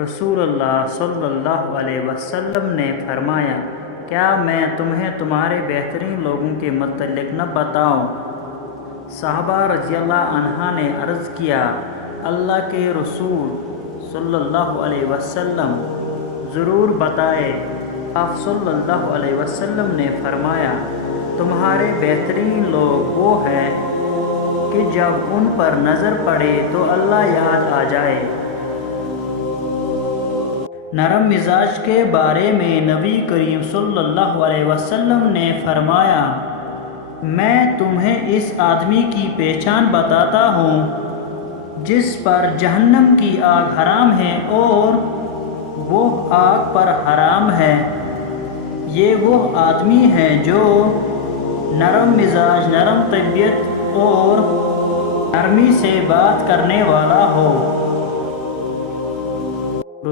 رسول اللہ صلی اللہ علیہ وسلم نے فرمایا، کیا میں تمہیں تمہارے بہترین لوگوں کے متعلق نہ بتاؤں؟ صحابہ رضی اللہ عنہ نے عرض کیا، اللہ کے رسول صلی اللہ علیہ وسلم ضرور بتائے۔ آپ صلی اللہ علیہ وسلم نے فرمایا، تمہارے بہترین لوگ وہ ہیں کہ جب ان پر نظر پڑے تو اللہ یاد آ جائے۔ نرم مزاج کے بارے میں نبی کریم صلی اللہ علیہ وسلم نے فرمایا، میں تمہیں اس آدمی کی پہچان بتاتا ہوں جس پر جہنم کی آگ حرام ہے اور وہ آگ پر حرام ہے۔ یہ وہ آدمی ہے جو نرم مزاج، نرم طبیعت اور نرمی سے بات کرنے والا ہو۔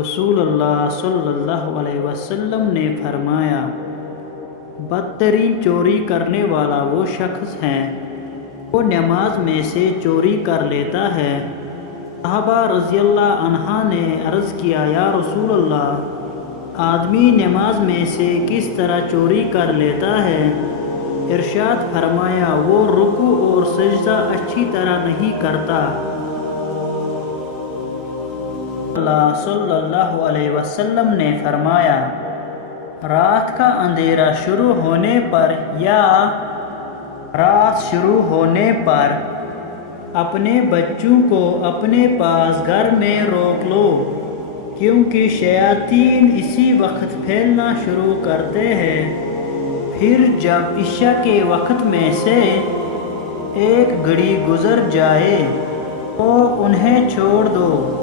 رسول اللہ صلی اللہ علیہ وسلم نے فرمایا، بدترین چوری کرنے والا وہ شخص ہے وہ نماز میں سے چوری کر لیتا ہے۔ صحابہ رضی اللہ عنہ نے عرض کیا، یا رسول اللہ، آدمی نماز میں سے کس طرح چوری کر لیتا ہے؟ ارشاد فرمایا، وہ رکوع اور سجدہ اچھی طرح نہیں کرتا۔ اللہ صلی اللہ علیہ وسلم نے فرمایا، رات کا اندھیرا شروع ہونے پر یا رات شروع ہونے پر اپنے بچوں کو اپنے پاس گھر میں روک لو، کیونکہ شیاطین اسی وقت پھیلنا شروع کرتے ہیں۔ پھر جب عشاء کے وقت میں سے ایک گھڑی گزر جائے تو انہیں چھوڑ دو۔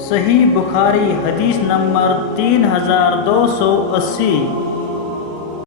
صحیح بخاری حدیث نمبر 3280۔